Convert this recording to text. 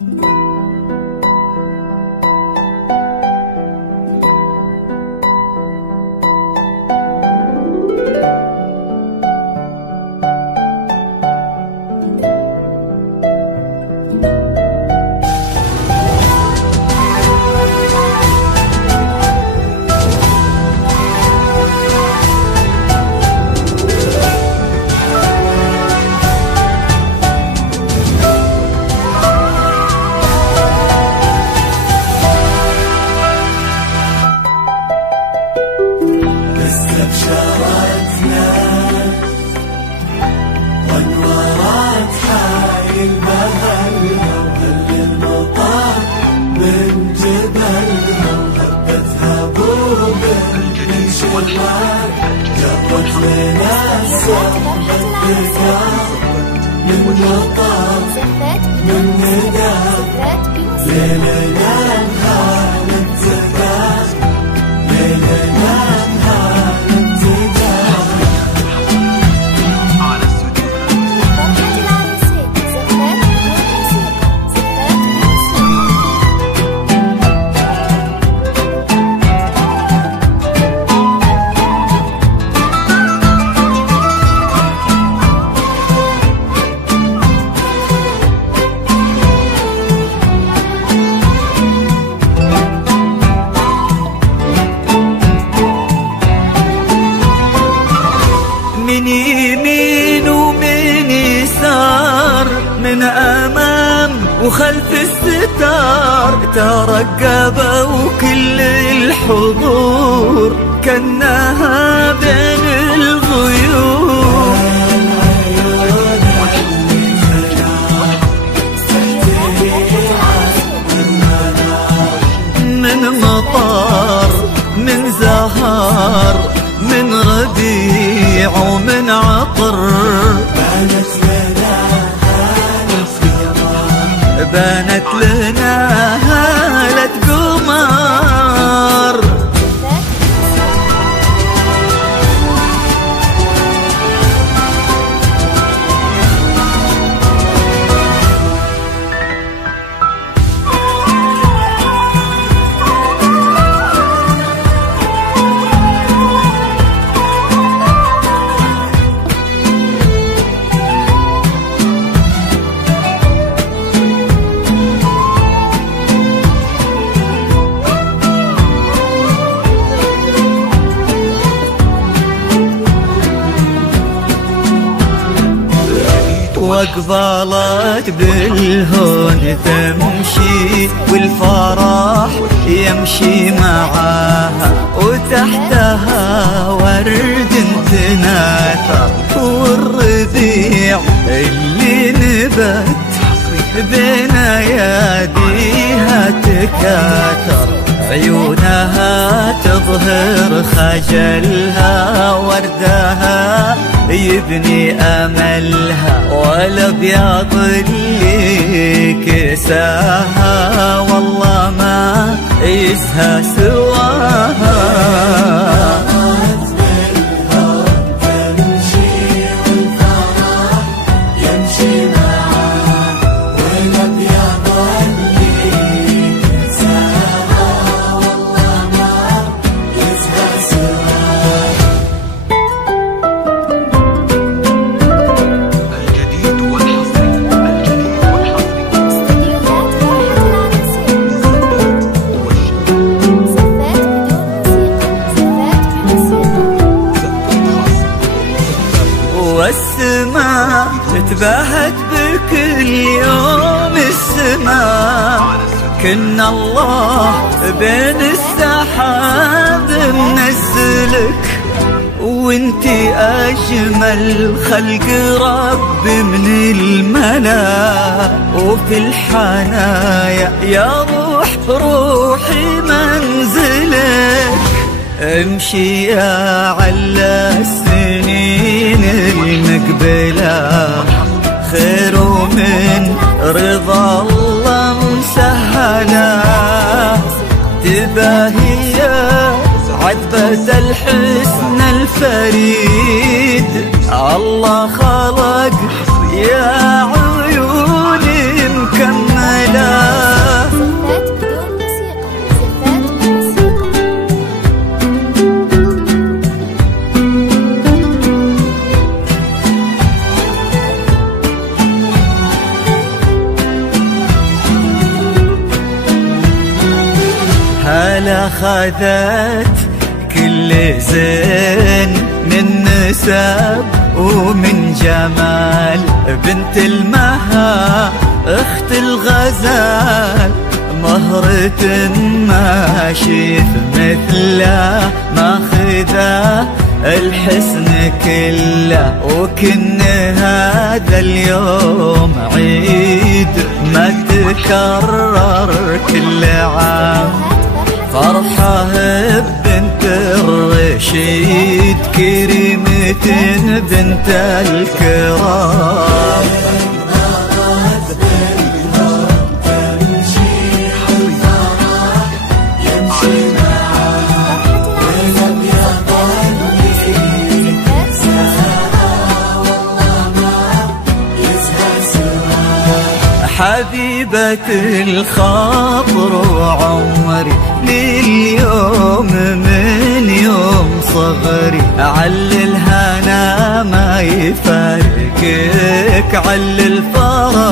من يمين ومن يسار، من أمام وخلف الستار، ترقبوا كل الحضور كأنها بين الغيوم. من مطار، من زهر، من ربيع ومن عطر، بانت لنا هالة قمر. وقبلت بالهون تمشي، والفرح يمشي معاها، وتحتها ورد تناثر، والربيع اللي نبت بين اياديها تكاثر، عيونها تظهر خجلها، وردها يبني أملها، والأبيض اللي كساها والله ما يسهى سواها. والسماء تباهت بكل يوم، السماء كنا الله بين السحاب منزلك، وانتي أجمل خلق رب من الملا، وفي الحنايا يا روحي منزلك، امشي يا على السنين المقبلة، خير من رضا الله مسهلة، تباهي عذبة الحسن الفريد، الله خلق يا عيوني مكملة. على خذت كل زين من نسب ومن جمال، بنت المها اخت الغزال، مهرة ما شيف مثله ماخذه الحسن كله. وكن هذا اليوم عيد ما تكرر كل عام، فرحة بنت الرشيد كريمة بنت الكرام. حبيبة الخاطر وعمري لليوم من يوم صغري، عل الهنا ما يفارقك، عل الفرح